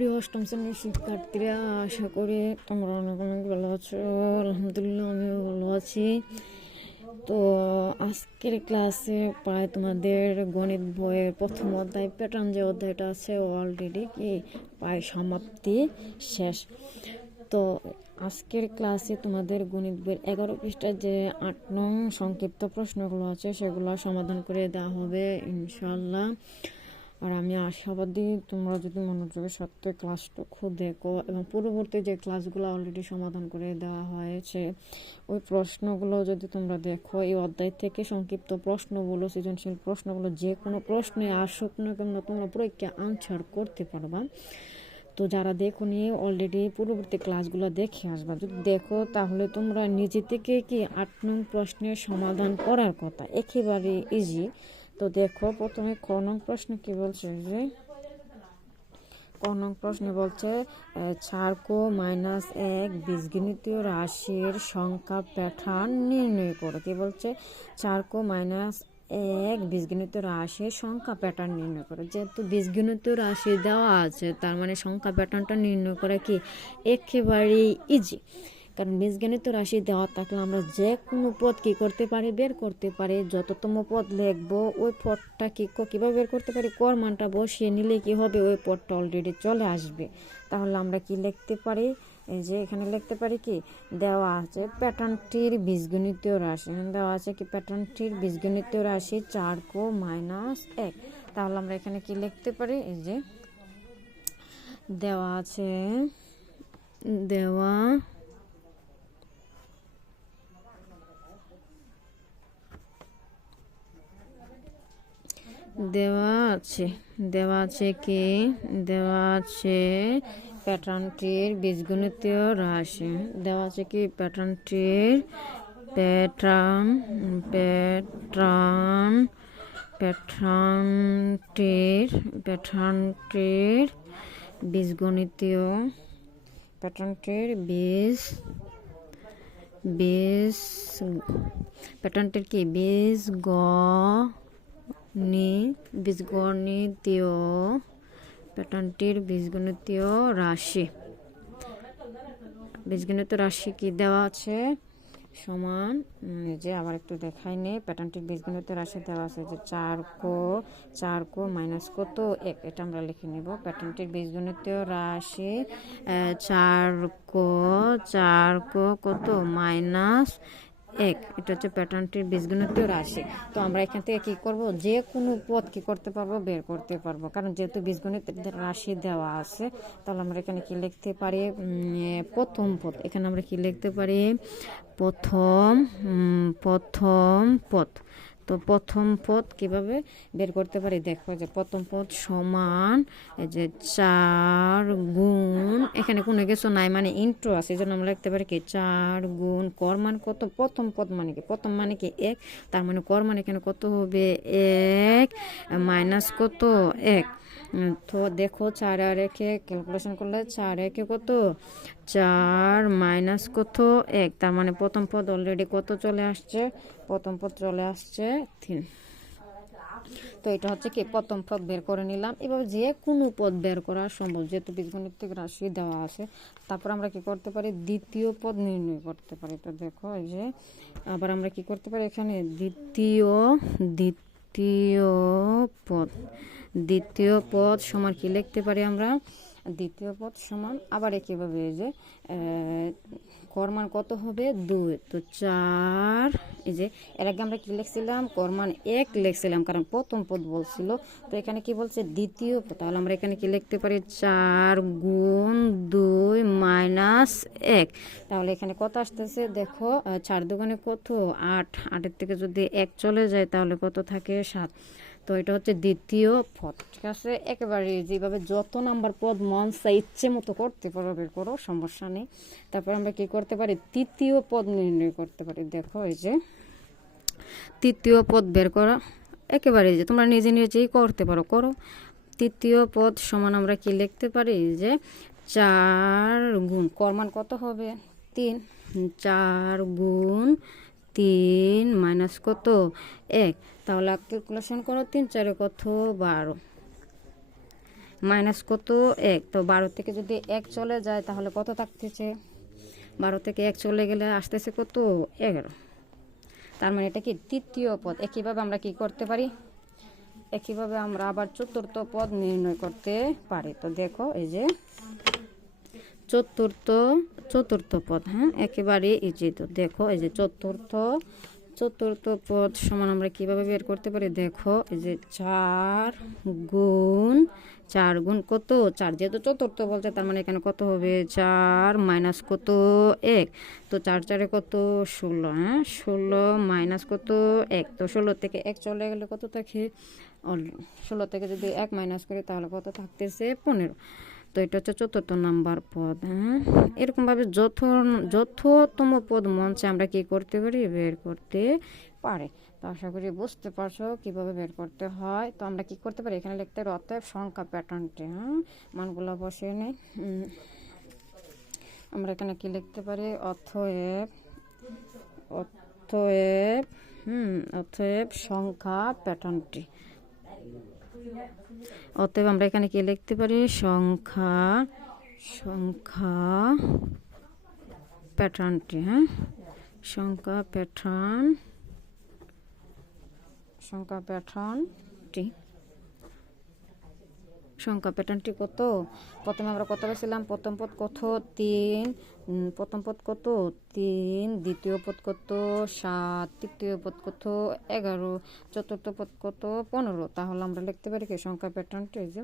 প্রিয় অষ্টম শ্রেণীর শিক্ষার্থীরা, আশা করি তোমরা অনেক অনেক ভালো আছো। আলহামদুলিল্লাহ, আমিও ভালো আছি। তো আজকের ক্লাসে প্রায় তোমাদের গণিত বইয়ের প্রথম অধ্যায় প্যাটার্ন যে অধ্যায়টা আছে অলরেডি কি প্রায় সমাপ্তি শেষ। তো আজকের ক্লাসে তোমাদের গণিত বইয়ের 11 পৃষ্ঠার যে 8 নং সংক্ষিপ্ত প্রশ্নগুলো আছে সেগুলো সমাধান করে দেওয়া হবে ইনশাল্লাহ। আর আমি আশাবাদী তোমরা যদি মনোযোগের সাথে ক্লাসটুকু দেখো এবং পূর্ববর্তী যে ক্লাসগুলো অলরেডি সমাধান করে দেওয়া হয়েছে ওই প্রশ্নগুলো যদি তোমরা দেখো, এই অধ্যায় থেকে সংক্ষিপ্ত প্রশ্নগুলো, সৃজনশীল প্রশ্নগুলো যে কোনো প্রশ্নে আসুক না কেন তোমরা পরীক্ষা আনসার করতে পারবা। তো যারা দেখো নিয়ে অলরেডি পূর্ববর্তী ক্লাসগুলো দেখে আসবা, যদি দেখো তাহলে তোমরা নিজে থেকে কি 8 নং প্রশ্নের সমাধান করার কথা, একেবারে ইজি। তো দেখো প্রথমে ক নং প্রশ্ন কি বলছে, যে ক নং প্রশ্নে বলছে 4 - 1 বীজগণিতীয় রাশির সংখ্যা প্যাটার্ন নির্ণয় করো। কি বলছে? 4 - 1 বীজগণিতীয় রাশির সংখ্যা প্যাটার্ন নির্ণয় করো। যেহেতু বীজগণিতীয় রাশি দেওয়া আছে তার মানে সংখ্যা প্যাটার্নটা নির্ণয় করা কি একেবারেই ইজি। কারণ বীজগণিত রাশি দেওয়া থাকলে আমরা যে কোনো পদ কী করতে পারি, বের করতে পারি। যততম পদ লিখবো ওই পদটা কীভাবে বের করতে পারি, কর মানটা বসিয়ে নিলে কি হবে, ওই পদটা অলরেডি চলে আসবে। তাহলে আমরা কি লিখতে পারি, এই যে এখানে লিখতে পারি কি দেওয়া আছে প্যাটার্নটির বীজগণিতীয় রাশি, দেওয়া আছে কি প্যাটার্নটির বীজগণিতীয় রাশি 4 - 1। তাহলে আমরা এখানে কি লিখতে পারি, এই যে দেওয়া আছে, দেওয়া কি দেওয়া আছে প্যাটার্নটির বীজগণিতীয় রাশি, দেওয়া আছে কি প্যাটার্নটির বীজগণিতীয় প্যাটার্নটির কি প্যাটার্নটির বীজগণিতীয় রাশি কি দেওয়া আছে সমান, যে আবার একটু দেখাই নেই, প্যাটার্নটির বীজগণিতীয় রাশি দেওয়া আছে যে 4 কত 1, এটা আমরা লিখে নেব। প্যাটার্নটির বীজগণিতীয় রাশি 4 কত -1, এটা হচ্ছে প্যাটার্নটির বীজগণিতীয় রাশি। তো আমরা এখান থেকে কি করব, যে কোনো পদ কি করতে পারবো, বের করতে পারবো। কারণ যেহেতু বীজগণিতের রাশি দেওয়া আছে তাহলে আমরা এখানে কি লিখতে পারি, প্রথম পদ, এখানে আমরা কি লিখতে পারি প্রথম পদ। তো প্রথম পদ কিভাবে বের করতে পারি, দেখো যে প্রথম পদ সমান এই যে 4 গুণ, এখানে কোনো কিছু নাই মানে ইন্টু আছে, এই জন্য আমরা লিখতে পারি কি 4 গুণ কর মান কত, প্রথম পদ মানে কি, প্রথম মানে কি 1, তার মানে কর মান এখানে কত হবে 1 মাইনাস কত 1। তো দেখো 4 আর 1 ক্যালকুলেশন করলে 4 1 কত 4 মাইনাস কত 1, তার মানে প্রথম পদ অলরেডি কত চলে আসছে, প্রথম পদ চলে আসছে 3। তো এটা হচ্ছে কি প্রথম পদ বের করে নিলাম। এভাবে যে কোনো পদ বের করা সম্ভব যেহেতু বীজগণিতিক রাশি দেওয়া আছে। তারপর আমরা কি করতে পারি, দ্বিতীয় পদ নির্ণয় করতে পারি। তো দেখো এই যে আবার আমরা কি করতে পারি, এখানে দ্বিতীয় পদ সমান কি লিখতে পারি আমরা, দ্বিতীয় পদ সমান আবার একইভাবে এই যে কর মান কত হবে 2, তো 4, এই যে এর আগে আমরা কি লিখছিলাম, কর মান 1 লিখছিলাম কারণ প্রথম পদ বলছিল। তো এখানে কি বলছে দ্বিতীয় পদ, তাহলে আমরা এখানে কি লিখতে পারি 4 গুণ 2 মাইনাস 1। তাহলে এখানে কত আসতেছে দেখো, 4 দুগুণে কত 8, 8-এর থেকে যদি 1 চলে যায় তাহলে কত থাকে 7। তো এটা হচ্ছে দ্বিতীয় পদ, ঠিক আছে। একেবারে যেভাবে যত নাম্বার পদ মন চাই ইচ্ছে মতো করতে পারো, বের করো, সমস্যা নেই। তারপর আমরা কি করতে পারি, তৃতীয় পদ নির্ণয় করতে পারি। দেখো এই যে তৃতীয় পদ বের করা একেবারে যে তোমরা নিজে নিজেই করতে পারো, করো। তৃতীয় পদ সমান আমরা কি লিখতে পারি, যে 4 গুণ কর মান কত হবে 3, 4 গুণ 3 মাইনাস কত 1। তাহলে ক্যালকুলেশন করো, 3 4 কত 12, মাইনাস কত 1, তো 12 থেকে যদি 1 চলে যায় তাহলে কত থাকতেছে, 12 থেকে 1 চলে গেলে আসতেছে কত 11। তার মানে এটা কি তৃতীয় পদ। একইভাবে আমরা কি করতে পারি, একইভাবে আমরা আবার চতুর্থ পদ নির্ণয় করতে পারি। তো দেখো এই যে চতুর্থ পদ, হ্যাঁ একেবারে ইজি। তো দেখো এই যে চতুর্থ পদ সমান আমরা কিভাবে বের করতে পারি, দেখো এই যে 4 গুণ কত 4, যেহেতু চতুর্থ বলছে তার মানে এখানে কত হবে 4 মাইনাস কত 1, তো 4 4 কত 16, হ্যাঁ 16 মাইনাস কত 1, তো 16 থেকে 1 চলে গেলে কত থাকে, 16 থেকে যদি 1 মাইনাস করি তাহলে কত থাকতেছে 15। তো এটা হচ্ছে চতুর্থ নাম্বার পদ। হ্যাঁ এরকমভাবে যততম পদ মন চায় আমরা কি করতে পারি, বের করতে পারি। তো আশা করি বুঝতে পারছো কিভাবে বের করতে হয়। তো আমরা কি করতে পারি, এখানে লিখতে পারি অতএব সংখ্যা প্যাটার্নটি, হ্যাঁ মানগুলো বসিয়ে নেই। আমরা এখানে কি লিখতে পারি, অতএব সংখ্যা প্যাটার্নটি। অতএব আমরা এখানে কি লিখতে পারি, সংখ্যা প্যাটার্নটি, হ্যাঁ সংখ্যা প্যাটার্নটি কত, প্রথমে আমরা কত পেয়েছিলাম, প্রথম পদ কত 3, প্রথম পদ কত 3, দ্বিতীয় পদ কত 7, তৃতীয় পদ কত 11, চতুর্থ পদ কত 15। তাহলে আমরা লিখতে পারি কি সংখ্যা প্যাটার্নটি, এই যে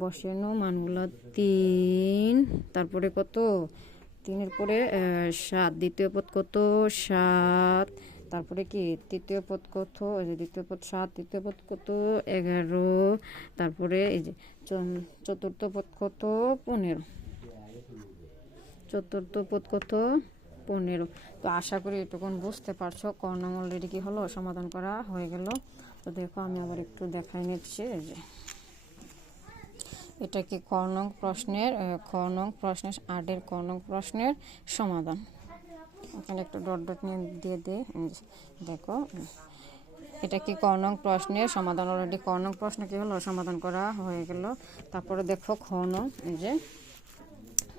বসিয়ে নাও মানগুলো 3, তারপরে কত 3 পরে 7, দ্বিতীয় পদ কত 7, তারপরে কি তৃতীয় পদ কত, এই যে দ্বিতীয় পদ 7, তৃতীয় পদ কত 11, তারপরে এই যে চতুর্থ পদ কত 15, চতুর্থ পদ কত 15। তো আশা করি এটুকুন বুঝতে পারছো। ক নং অলরেডি কি হলো, সমাধান করা হয়ে গেল। তো দেখো আমি আবার একটু দেখাই নিচ্ছি, এই যে এটা কি খ নং প্রশ্নের 8-এর ক নং প্রশ্নের সমাধান। এখানে একটু ডট ডট নিয়ে দিয়ে দিই, দেখো এটা কি ক নং প্রশ্নের সমাধান। অলরেডি ক নং প্রশ্ন কি হলো, সমাধান করা হয়ে গেল। তারপরে দেখো খ নং, এই যে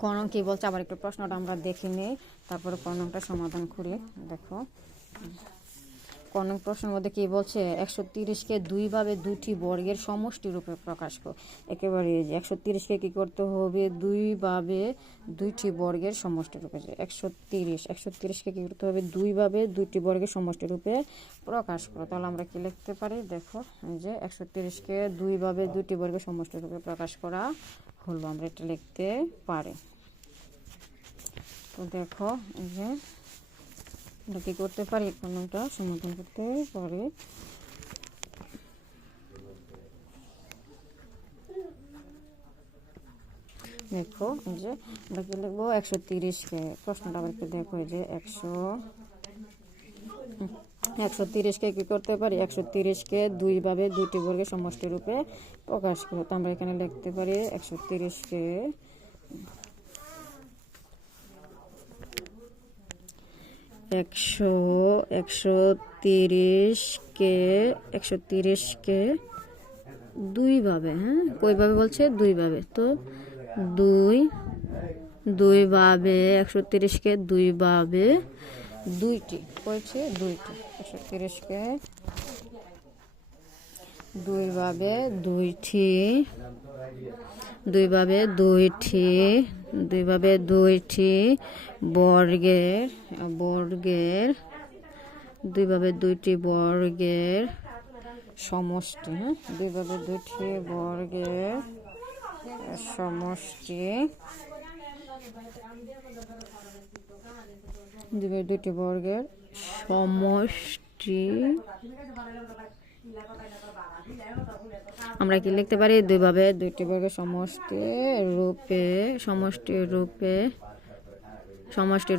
ক নং কি বলছে আবার একটু প্রশ্নটা আমরা দেখে নিই, তারপরে ক নংটা সমাধান করি। দেখো ক নং প্রশ্নের মধ্যে কি বলছে, 130কে 2 ভাবে 2টি বর্গের সমষ্টি রূপে প্রকাশ করো। একেবারে 130কে কি করতে হবে, 2 ভাবে 2টি বর্গের সমষ্টি রূপে। 130কে কি করতে হবে, 2 ভাবে 2টি বর্গের সমষ্টি রূপে প্রকাশ করো। তাহলে আমরা কি লিখতে পারি, দেখো যে 130কে 2 ভাবে 2টি বর্গের সমষ্টি রূপে প্রকাশ করা হলো, আমরা এটা লিখতে পারি। তো দেখো এই যে আমরা কি করতে পারি, কোনটা সমাধান করতে পারি। দেখো এই যে আমরা কি লিখবো, 130কে, প্রশ্নটা আবার একটু দেখো, এই যে 130কে কি করতে পারি, 130কে 2 ভাবে 2টি বর্গের সমষ্টি রূপে প্রকাশ করো। তো আমরা এখানে লিখতে পারি 130কে 130কে 2 ভাবে, হ্যাঁ কইভাবে বলছে 2 ভাবে, তো 2 ভাবে 130কে 2 ভাবে 2টি করেছে, 2টি 130কে 2 ভাবে 2টি, 2 ভাবে 2টি, 2 ভাবে 2টি বর্গের 2 ভাবে 2টি বর্গের সমষ্টি, হ্যাঁ 2 ভাবে 2টি বর্গের সমষ্টি, 2 ভাবে 2টি বর্গের সমষ্টি আমরা কি লিখতে পারি, 2 ভাবে 2টি বর্গের সমষ্টি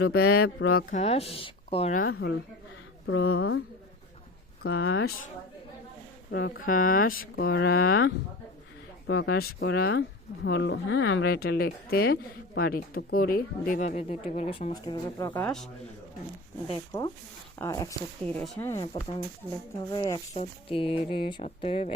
রূপে প্রকাশ করা হলো, প্রকাশ করা হলো, হ্যাঁ আমরা এটা লিখতে পারি। তো করি, 2 ভাবে 2টি বর্গের সমষ্টি রূপে প্রকাশ। দেখো 130, হ্যাঁ প্রথমে লিখতে হবে 130, অতএব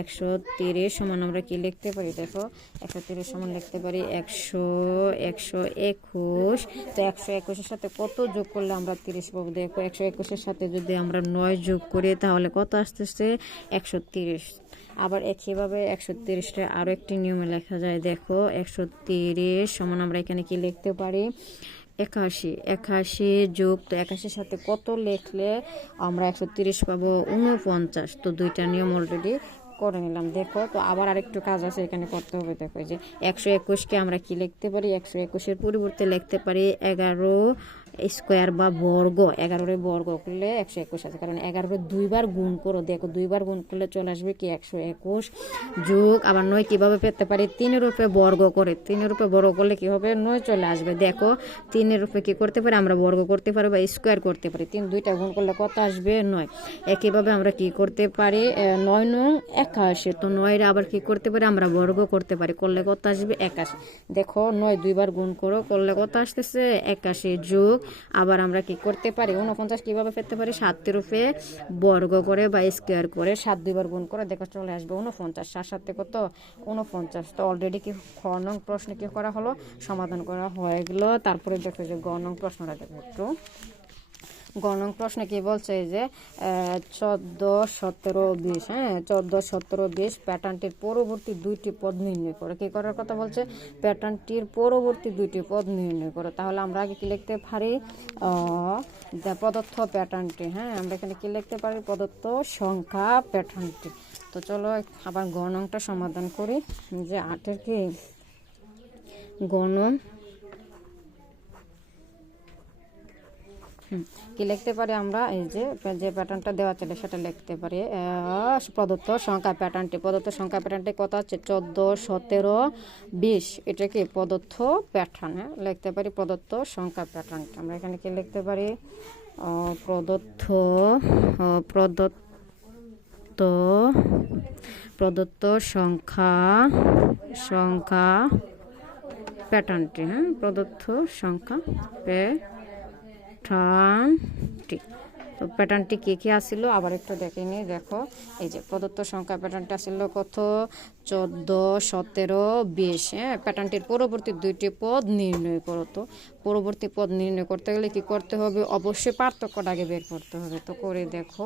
130 সমান আমরা কি লিখতে পারি দেখো, 130 সমান লিখতে পারি 121। তো 121 এর সাথে কত যোগ করলে আমরা 30 পাবো দেখো, 121 এর সাথে যদি আমরা 9 যোগ করি তাহলে কত আসতেছে 130। আবার একইভাবে 130টা আরও একটি নিয়মে লেখা যায় দেখো, 130 সমান আমরা এখানে কি লিখতে পারি 81 যোগ, তো 81 সাথে কত লিখলে আমরা 130 পাবো 49। তো দুইটা নিয়ম অলরেডি করে নিলাম দেখো। তো আবার আরেকটু কাজ আছে এখানে করতে হবে দেখো, যে 121কে আমরা কি লিখতে পারি, 121-এর পরিবর্তে লিখতে পারি 11 স্কোয়ার বা বর্গ। 11 বর্গ করলে 121 আছে, কারণ 11 দুইবার গুণ করো দেখো, দুইবার গুণ করলে চলে আসবে কি 121 যোগ। আবার 9 কিভাবে পেতে পারি, 3-এর উপরে বর্গ করে, 3-এর উপরে বর্গ করলে কি হবে 9 চলে আসবে দেখো। 3-এর উপরে কি করতে পারি আমরা বর্গ করতে পারি বা স্কোয়ার করতে পারি, 3 দুইটা গুণ করলে কত আসবে 9। একইভাবে আমরা কি করতে পারি 9 নং 81, তো 9-এর আবার কি করতে পারি আমরা বর্গ করতে পারি, করলে কত আসবে 81। দেখো 9 দুইবার গুণ করো, করলে কত আসতেছে 81 যোগ। আবার আমরা কি করতে পারি 49 কিভাবে পেতে পারি, 7-এর উপরে বর্গ করে বা স্কোয়ার করে 7 দুইবার গুণ করে দেখো চলে আসবে 49, 7 7 কত 49। তো অলরেডি কি খ নং প্রশ্ন কি করা হলো, সমাধান করা হয়ে গেল। তারপরে দেখো যে গ নং প্রশ্নটা দেখো একটু। গ নং প্রশ্নে কি বলছে যে 14 17 20, হ্যাঁ 14 17 20 প্যাটার্নটির পরবর্তী দুইটি পদ নির্ণয় করো। কি করার কথা বলছে, প্যাটার্নটির পরবর্তী দুইটি পদ নির্ণয় করো। তাহলে আমরা আগে কি লিখতে পারি প্রদত্ত প্যাটার্নটি, হ্যাঁ আমরা এখানে কি লিখতে পারি প্রদত্ত সংখ্যা প্যাটার্নটি। তো চলো আবার গ নংটা সমাধান করি, যে 8-এর কি গ নং কি লিখতে পারি আমরা, এই যে প্যাটার্নটা দেওয়া ছিল সেটা লিখতে পারি প্রদত্ত সংখ্যা প্যাটার্নটি। প্রদত্ত সংখ্যা প্যাটার্নটি কত আছে 14 17 20, এটা কি প্রদত্ত প্যাটার্ন, হ্যাঁ লিখতে পারি প্রদত্ত সংখ্যা প্যাটার্নটি। আমরা এখানে কি লিখতে পারি প্রদত্ত প্রদত্ত সংখ্যা প্যাটার্নটি, হ্যাঁ প্রদত্ত সংখ্যা প্যাটার্নটি। তো প্যাটার্নটি কে কে আসছিল আবার একটু দেখে নিই দেখো, এই যে প্রদত্ত সংখ্যা প্যাটার্নটা আসছিল কত 14 17 20, হ্যাঁ প্যাটার্নটির পরবর্তী দুইটি পদ নির্ণয় করো। তো পরবর্তী পদ নির্ণয় করতে গেলে কি করতে হবে, অবশ্যই পার্থক্যটা আগে বের করতে হবে। তো করে দেখো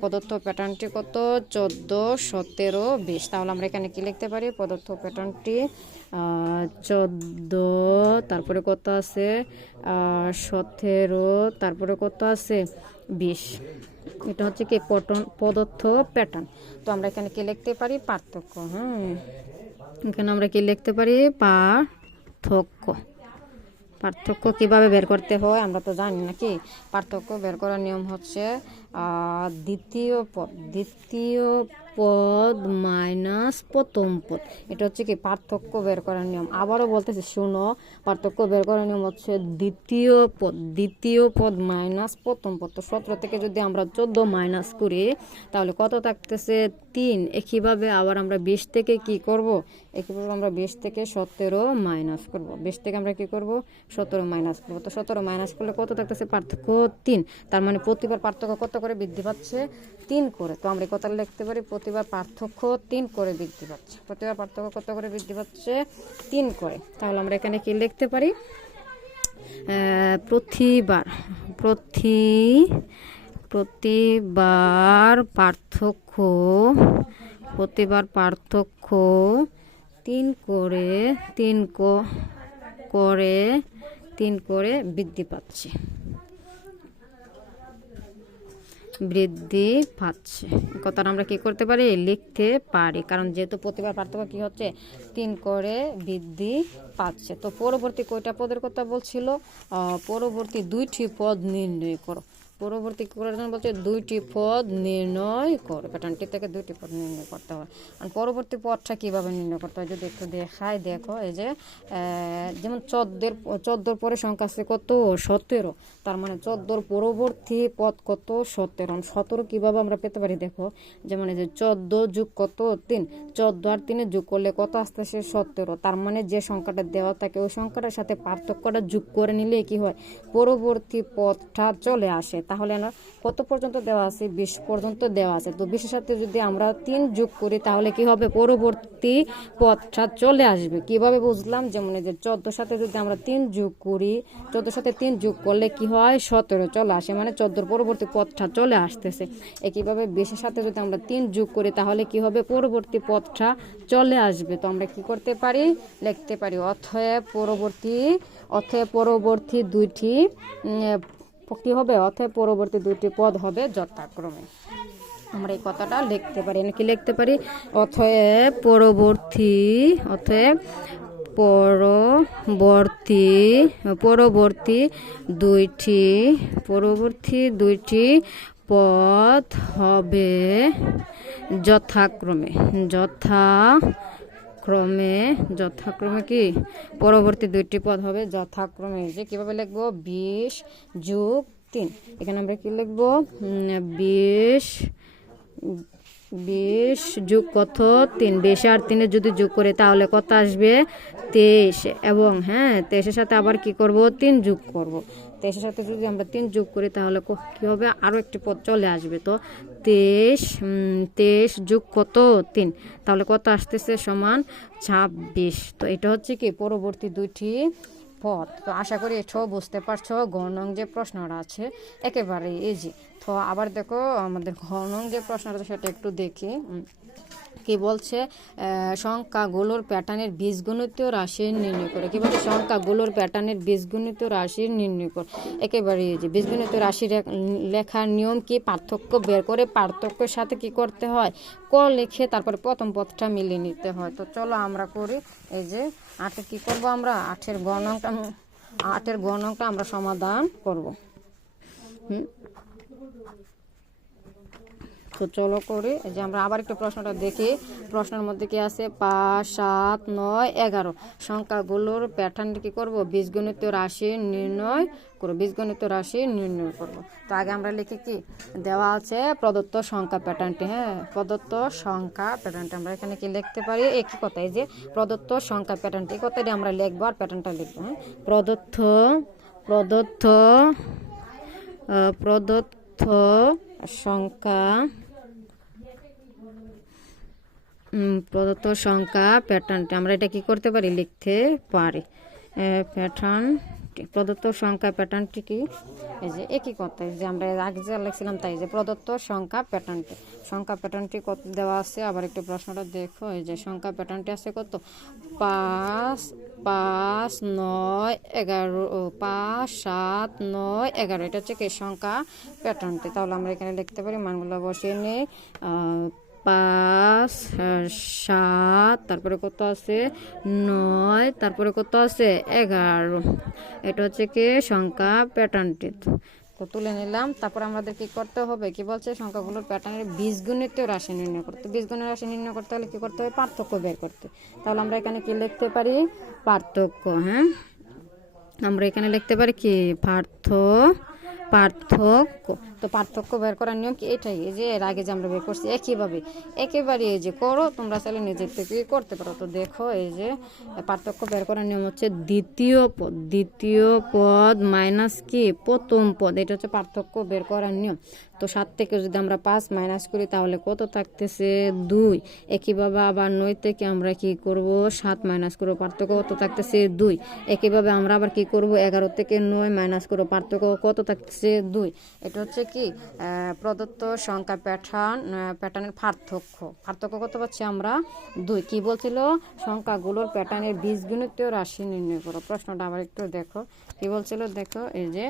প্রদত্ত প্যাটার্নটি কত 14 17 20, তাহলে আমরা এখানে কি লিখতে পারি প্রদত্ত প্যাটার্নটি 14, তারপরে কত আছে 17, তারপরে কত আছে 20। এটা হচ্ছে কি প্রদত্ত প্যাটার্ন। তো আমরা এখানে কি লিখতে পারি পার্থক্য, হ্যাঁ এখানে আমরা কি লিখতে পারি পার্থক্য কিভাবে বের করতে হয় আমরা তো জানি নাকি। পার্থক্য বের করার নিয়ম হচ্ছে দ্বিতীয় পদ মাইনাস প্রথম পদ, এটা হচ্ছে কি পার্থক্য বের করার নিয়ম। আবারও বলতেছি শুনো, পার্থক্য বের করার নিয়ম হচ্ছে দ্বিতীয় পদ মাইনাস প্রথম পদ। তো 17 থেকে যদি আমরা 14 মাইনাস করি তাহলে কত থাকতেছে 3। একইভাবে আবার আমরা 20 থেকে কি করব, একইভাবে আমরা 20 থেকে 17 মাইনাস করব, 20 থেকে আমরা কি করব 17 মাইনাস করব। তো 17 মাইনাস করলে কত থাকতেছে পার্থক্য 3, তার মানে প্রতিবার পার্থক্য কত করে বৃদ্ধি পাচ্ছে 3 করে। তো আমরা কত লিখতে পারি প্রতিবার পার্থক্য 3 করে বৃদ্ধি পাচ্ছে, প্রতিবার পার্থক্য কত করে বৃদ্ধি পাচ্ছে 3 করে। তাহলে আমরা এখানে কি লিখতে পারি প্রতিবার পার্থক্য 3 করে বৃদ্ধি পাচ্ছে। কথাটা আমরা কি করতে পারি লিখতে পারি, কারণ যেহেতু প্রতিবার পার্থক্য কি হচ্ছে 3 করে বৃদ্ধি পাচ্ছে। তো পরবর্তী কয়টা পদের কথা বলছিল, পরবর্তী 2টি পদ নির্ণয় করো। পরবর্তী করার জন্য বলছে 2টি পদ নির্ণয় করো, প্যাটার্নটি থেকে 2টি পদ নির্ণয় করতে হবে। আর পরবর্তী পদটা কিভাবে নির্ণয় করতে হয় যদি একটু দেখাই দেখো, এই যে যেমন 14 পরে সংখ্যা আছে কত 17, তার মানে 14 পরবর্তী পদ কত 17। 17 কিভাবে আমরা পেতে পারি দেখো, যেমন এই যে 14 যোগ কত 3, 14 আর 3 যোগ করলে কত আসতেছে 17, তার মানে যে সংখ্যাটা দেওয়া থাকে ওই সংখ্যাটার সাথে পার্থক্যটা যোগ করে নিলে কি হয় পরবর্তী পদটা চলে আসে। তাহলে না কত পর্যন্ত দেওয়া আছে, 20 পর্যন্ত দেওয়া আছে। তো 20-এর সাথে যদি আমরা 3 যোগ করি তাহলে কি হবে, পরবর্তী পদটা চলে আসবে। কিভাবে বুঝলাম, যেমন এই যে 14-এর সাথে যদি আমরা 3 যোগ করি, 14-এর সাথে 3 যোগ করলে কি হয়, 17 চলে আসে, মানে 14-এর পরবর্তী পদটা চলে আসতেছে। একইভাবে 20-এর সাথে যদি আমরা 3 যোগ করি তাহলে কি হবে, পরবর্তী পদটা চলে আসবে। তো আমরা কি করতে পারি, লিখতে পারি অতএব পরবর্তী দুইটি কি হবে, অতএব পরবর্তী দুইটি পদ হবে যথাক্রমে। আমরা এই কথাটা লিখতে পারি, নাকি লিখতে পারি অতএব পরবর্তী দুইটি পদ হবে যথাক্রমে কি পরবর্তী দুইটি পদ হবে যথাক্রমে। যে কিভাবে লিখবো, 20 যোগ 3, এখানে আমরা কি লিখবো, 20 যোগ কত, 3, 20 আর 3 যদি যোগ করে তাহলে কত আসবে, 23। এবং 23-এর সাথে আবার কি করব, 3 যোগ করব। 23-এর সাথে যদি আমরা 3 যোগ করি তাহলে কি হবে, আরো একটি পদ চলে আসবে। তো 23 যোগ কত, 3, তাহলে কত আসতেছে, সমান 26। তো এটা হচ্ছে কি পরবর্তী দুইটি পদ। তো আশা করি এটাও বুঝতে পারছো। ঘ নং যে প্রশ্নটা আছে একেবারে ইজি। তো আবার দেখো আমাদের ঘ নং যে প্রশ্নটা আছে সেটা একটু দেখি। কি বলছে, সংখ্যাগুলোর প্যাটার্নের বীজগণিতীয় রাশি নির্ণয় করে। কি বলছে, সংখ্যাগুলোর প্যাটার্নের বীজগণিতীয় রাশি নির্ণয় করে। একেবারে যে বীজগণিতীয় রাশি লেখার নিয়ম কি, পার্থক্য বের করে পার্থক্যের সাথে কি করতে হয়, ক লিখে তারপরে প্রথম পদটা মিলিয়ে নিতে হয়। তো চলো আমরা করি। এই যে 8-এর কি করব, আমরা 8-এর গ নংটা আমরা সমাধান করব। তো চলো করি। এই যে আমরা আবার একটু প্রশ্নটা দেখি। প্রশ্নের মধ্যে কি আছে, 5, 7, 9, 11 সংখ্যাগুলোর প্যাটার্ন কি করব, বীজগণিতীয় রাশি নির্ণয় করব। তো আগে আমরা লিখি কি দেওয়া আছে, প্রদত্ত সংখ্যা প্যাটার্নটি। প্রদত্ত সংখ্যা প্যাটার্নটি আমরা এখানে কি লিখতে পারি, একই কথা, এই যে প্রদত্ত সংখ্যা প্যাটার্নটি কথাটি আমরা লিখবো আর প্যাটার্নটা লিখবো। প্রদত্ত সংখ্যা প্যাটার্নটি আমরা এটা কি করতে পারি, লিখতে পারি। প্রদত্ত সংখ্যা প্যাটার্নটি কি, এই যে একই কথা, যে আমরা আগে যা লিখছিলাম তাই, যে প্রদত্ত সংখ্যা প্যাটার্নটি কত দেওয়া আছে। আবার একটু প্রশ্নটা দেখো। এই যে সংখ্যা প্যাটার্নটি আছে কত, 5, 9, 11, 5, 7, 9, 11 এটা হচ্ছে কি সংখ্যা প্যাটার্নটি। তাহলে আমরা এখানে লিখতে পারি, মানগুলো বসিয়ে নিই। 5, 7, তারপরে কত আছে 9, তারপরে কত আছে 11। এটা হচ্ছে কি সংখ্যা প্যাটার্নটি। তো তুলে নিলাম। তারপর আমাদের কি করতে হবে, কি বলছে, সংখ্যাগুলোর প্যাটার্নের বীজগণিতীয় রাশি নির্ণয় করতে। বীজগণিত রাশি নির্ণয় করতে হলে কি করতে হবে, পার্থক্য বের করতে। তাহলে আমরা এখানে কি লিখতে পারি, পার্থক্য। আমরা এখানে লিখতে পারি কি পার্থক্য। তো পার্থক্য বের করার নিয়ম কি, এটাই, এই যে এর আগে যে আমরা বের করছি একেবারে এই যে করো, তোমরা চাইলে নিজের থেকে করতে পারো। তো দেখো, এই যে পার্থক্য বের করার নিয়ম হচ্ছে দ্বিতীয় পদ মাইনাস কি প্রথম পদ, এটা হচ্ছে পার্থক্য বের করার নিয়ম। তো 7 থেকে যদি আমরা 5 মাইনাস করি তাহলে কত থাকতেছে, 2। একইভাবে আবার 9 থেকে আমরা কি করব, 7 মাইনাস করব, পার্থক্য কত থাকতেছে, 2। একইভাবে আমরা আবার কি করব, 11 থেকে 9 মাইনাস করব, পার্থক্য কত থাকতেছে, 2। এটা হচ্ছে কি প্রদত্ত সংখ্যা প্যাটার্নের পার্থক্য কত পাচ্ছি আমরা, 2। কি বলছিল, সংখ্যাগুলোর প্যাটার্নের বীজগণিতীয় রাশি নির্ণয় করো। প্রশ্নটা আবার একটু দেখো কি বলছিল, দেখো এই যে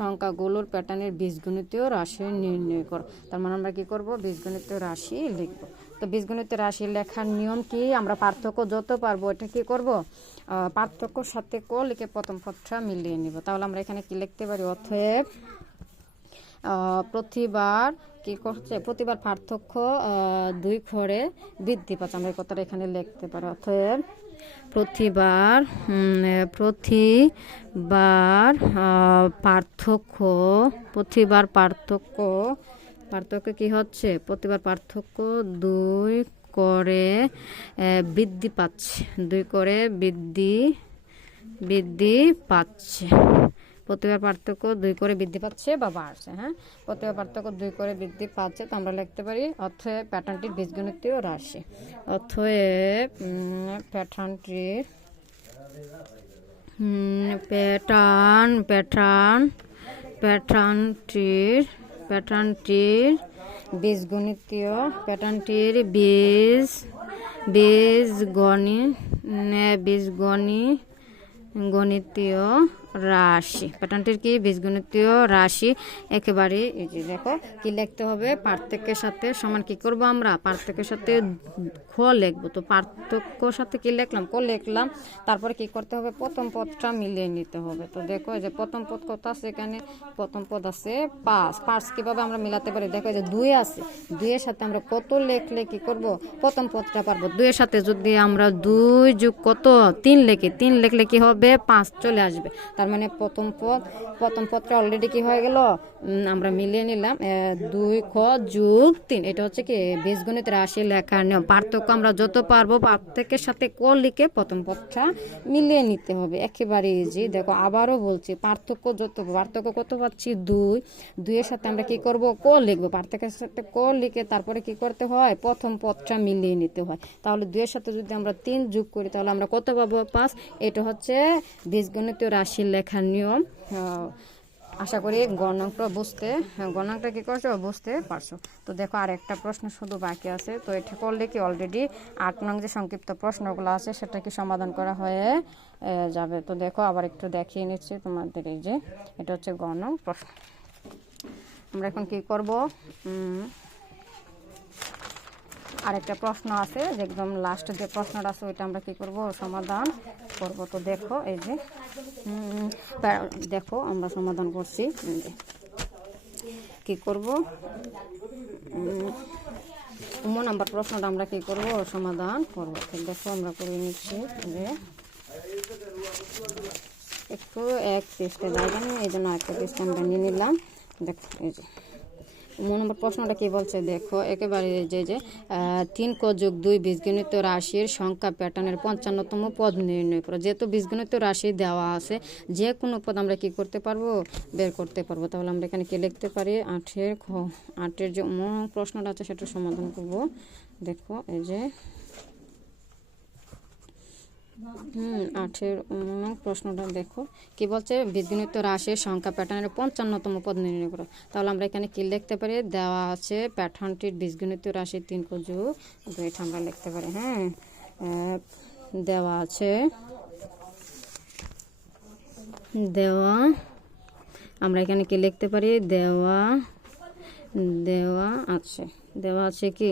সংখ্যাগুলোর প্যাটার্নের বীজগণিতীয় রাশি নির্ণয় করো। তার মানে আমরা কি করব, বীজগণিতীয় রাশি লিখব। তো বীজগণিতীয় রাশি লেখার নিয়ম কি, আমরা পার্থক্য যত পারবো এটা কি করব, পার্থক্যর সাথে ক লিখে প্রথম পদটা মিলিয়ে নিব। তাহলে আমরা এখানে কি লিখতে পারি, অতএব প্রতিবার পার্থক্য 2 ঘরে বৃদ্ধি পাচ্ছে। আমরা এই কথাটা এখানে লিখতে পারি, অতএব প্রতিবার পার্থক্য কি হচ্ছে, প্রতিবার পার্থক্য 2 করে বৃদ্ধি পাচ্ছে, 2 করে বৃদ্ধি পাচ্ছে। প্রতিবার পার্থক্য 2 করে বৃদ্ধি পাচ্ছে বা বাড়ছে। হ্যাঁ, প্রতিবার পার্থক্য 2 করে বৃদ্ধি পাচ্ছে, তো আমরা লিখতে পারি অতএব প্যাটার্নটির বীজগণিতীয় রাশি। অতএব প্যাটার্নটির প্যাটার্নটির বীজগণিতীয় গণিতীয় রাশি। প্যাটার্নটির কি বীজগণিতীয় রাশি। একেবারে এই যে দেখো কি লিখতে হবে, পার্থক্যের সাথে সমান কি করব আমরা, পার্থক্যের সাথে খ লিখবো। তো পার্থক্যর সাথে কি লিখলাম, ক লিখলাম। তারপরে কি করতে হবে, প্রথম পদটা মিলিয়ে নিতে হবে। তো দেখো যে প্রথম পদ কত আছে, এখানে প্রথম পদ আছে 5। কিভাবে আমরা মিলাতে পারি, দেখো যে 2 আছে, 2 এর সাথে আমরা কত লিখলে কি করব, প্রথম পদটা পারবো। 2 এর সাথে যদি আমরা 2 যোগ কত 3 লিখি, 3 লিখলে কি হবে, 5 চলে আসবে। তার মানে প্রথম পদটা অলরেডি কি হয়ে গেল, আমরা মিলিয়ে নিলাম। 2 খ যোগ 3, এটা হচ্ছে কি বীজগণিত রাশি লেখার নিয়ম। পার্থক্য আমরা যত পারবো পার্থক্যের সাথে ক লিখে প্রথম পদটা মিলিয়ে নিতে হবে। একেবারে ইজি। দেখো আবারও বলছি, পার্থক্য কত পাচ্ছি, 2 এর সাথে আমরা কি করব, ক লিখবো। পার্থক্যের সাথে ক লিখে তারপরে কি করতে হয়, প্রথম পদটা মিলিয়ে নিতে হয়। তাহলে 2 এর সাথে যদি আমরা 3 যোগ করি তাহলে আমরা কত পাবো, 5। এটা হচ্ছে বীজগণিতীয় রাশি লেখার নিয়ম। আশা করি গণাঙ্কটা কি করছো, বুঝতে পারছো। তো দেখো আর একটা প্রশ্ন শুধু বাকি আছে। তো এটা করলে কি অলরেডি 8 নং যে সংক্ষিপ্ত প্রশ্নগুলো আছে সেটা কি সমাধান করা হয়ে যাবে। তো দেখো আবার একটু দেখিয়ে নিচ্ছি তোমাদের। এই যে এটা হচ্ছে গণক প্রশ্ন। আমরা এখন কি করব, আরেকটা প্রশ্ন আছে যে একদম লাস্ট যে প্রশ্নটা আছে ওইটা আমরা কি করব, সমাধান করব। তো দেখো এই যে দেখো আমরা সমাধান করছি। কি করব, নাম্বার প্রশ্নটা আমরা কি করব, সমাধান করব। দেখো আমরা করে নিচ্ছি যে একটু এক পৃষ্ঠে জায়গা নেই, এই জন্য একটা পৃষ্ঠ আমরা নিয়ে নিলাম। দেখো এই যে নম্বর প্রশ্নটা কি বলছে, দেখো একেবারে যে 3 ক যোগ 2 বীজগণিত রাশির সংখ্যা প্যাটার্নের 55তম পদ নির্ণয় করো। যেহেতু বীজগণিত রাশি দেওয়া আছে, যে কোনো পদ আমরা কি করতে পারবো, বের করতে পারবো। তাহলে আমরা এখানে কি লিখতে পারি, 8-এর যে প্রশ্নটা আছে সেটা সমাধান করব। দেখো এই যে 8-এর প্রশ্নটা দেখো কি বলছে, বীজগণিত রাশির সংখ্যা প্যাটার্নের 55তম পদ নির্ণয় করো। তাহলে আমরা এখানে কি লিখতে পারি, দেওয়া আছে প্যাটার্নটির বীজগণিত রাশি 3 ক যোগ 2, এটা আমরা লিখতে পারি। হ্যাঁ, দেওয়া আছে, আমরা এখানে কি লিখতে পারি, দেওয়া আছে কি,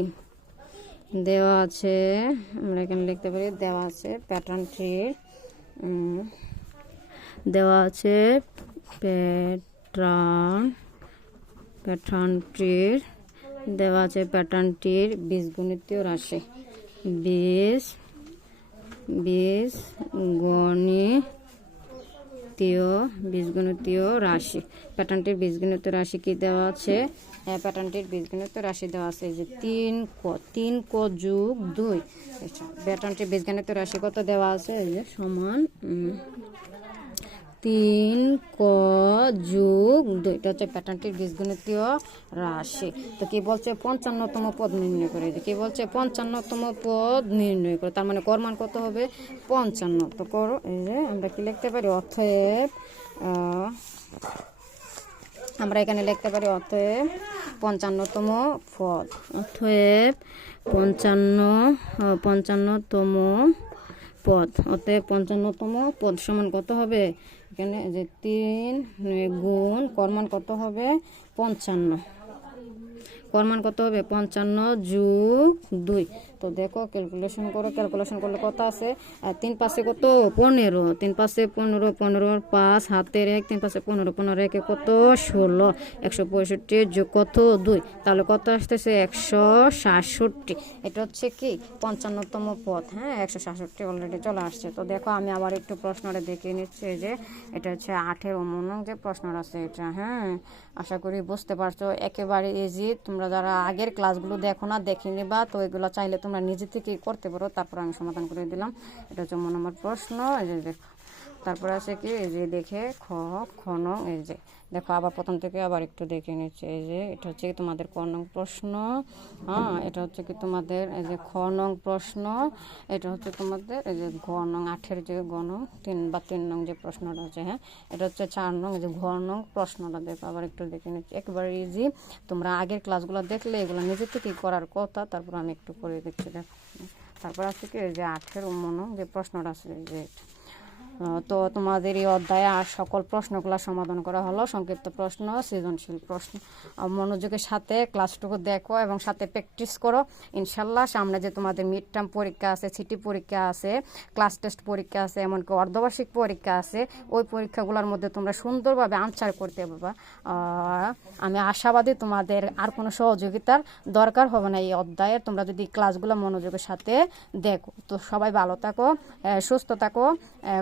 দেওয়া আছে, আমরা এখানে লিখতে পারি দেওয়া আছে প্যাটার্নটির বীজগণিতীয় রাশি, বীজগণিতীয় রাশি। প্যাটার্নটির বীজগণিতীয় রাশি কি দেওয়া আছে, প্যাটার্নটির বীজগণিতীয় রাশি দেওয়া আছে যে 3 ক যোগ 2। প্যাটার্নটির বীজগণিতীয় রাশি কত দেওয়া আছে, এই যে সমান 3 ক যোগ 2, এটা হচ্ছে প্যাটার্নটির বীজগণিতীয় রাশি। তো কি বলছে, 55তম পদ নির্ণয় করে। কি বলছে, 55তম পদ নির্ণয় করে। তার মানে কর মান কত হবে, 55। তো করো এই যে আমরা কি লিখতে পারি, অতএব আমরা এখানে লিখতে পারি অতএব 55তম পদ, অতএব 55তম পদ সমান কত হবে, এখানে যে 3 গুণ করমান কত হবে, 55। করমান কত হবে, 55 যোগ 2। তো দেখো ক্যালকুলেশন করলে কত আছে, 3 পাশে কত, 15, 3 পাশে 15, 15 5 হাতের 1, 3 পাশে 15, 15 1 কত, 16, 165 যোগ কত 2, তাহলে কত আসতেছে, 167। এটা হচ্ছে কি 55তম পদ। হ্যাঁ, 167 অলরেডি চলে আসছে। তো দেখো আমি আবার একটু প্রশ্নটা দেখিয়ে নিচ্ছি যে এটা হচ্ছে 8-এর যে প্রশ্নটা আছে এটা। হ্যাঁ, আশা করি বুঝতে পারছো, একেবারে ইজি। তোমরা যারা আগের ক্লাসগুলো দেখো না, দেখে নিবা। তো এগুলো চাইলে তোমরা নিজে থেকেই করতে পারো, তারপর আমি সমাধান করে দিলাম। এটা হচ্ছে নম্বর প্রশ্ন। এই যে দেখো তারপরে আছে কি এই যে দেখে খ খ নং, এই যে দেখো আবার প্রথম থেকে আবার একটু দেখে নিচ্ছে। এই যে এটা হচ্ছে কি তোমাদের ক নং প্রশ্ন, হ্যাঁ এটা হচ্ছে কি তোমাদের এই যে খ নং প্রশ্ন, এটা হচ্ছে তোমাদের এই যে ঘ নং 8-এর যে গ নং 3 নং যে প্রশ্নটা আছে, হ্যাঁ এটা হচ্ছে 4 নং এই যে ঘ নং প্রশ্নটা। দেখো আবার একটু দেখে নিচ্ছি, একেবারে ইজি। তোমরা আগের ক্লাসগুলো দেখলে এগুলো নিজে থেকেই করার কথা, তারপর আমি একটু করে দিচ্ছি। দেখো তারপর আছে কি এই যে 8-এর নং যে প্রশ্নটা আছে, এই যে তো তোমাদের এই অধ্যায়ে আর সকল প্রশ্নগুলো সমাধান করা হলো, সংক্ষিপ্ত প্রশ্ন, সৃজনশীল প্রশ্ন। মনোযোগের সাথে ক্লাসটুকু দেখো এবং সাথে প্র্যাকটিস করো। ইনশাল্লাহ সামনে যে তোমাদের মিড টার্ম পরীক্ষা আছে, সিটি পরীক্ষা আছে, ক্লাস টেস্ট পরীক্ষা আছে, এমনকি অর্ধবার্ষিক পরীক্ষা আছে, ওই পরীক্ষাগুলোর মধ্যে তোমরা সুন্দরভাবে আনসার করতে পারবা। আমি আশাবাদী তোমাদের আর কোনো সহযোগিতার দরকার হবে না এই অধ্যায়ে, তোমরা যদি ক্লাসগুলো মনোযোগের সাথে দেখো। তো সবাই ভালো থাকো, সুস্থ থাকো,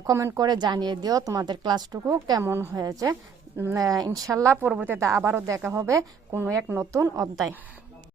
কমেন্ট করে জানিয়ে দিও তোমাদের ক্লাসটুকু কেমন হয়েছে। ইনশাল্লাহ পরবর্তীতে আবারও দেখা হবে কোনো এক নতুন অধ্যায়।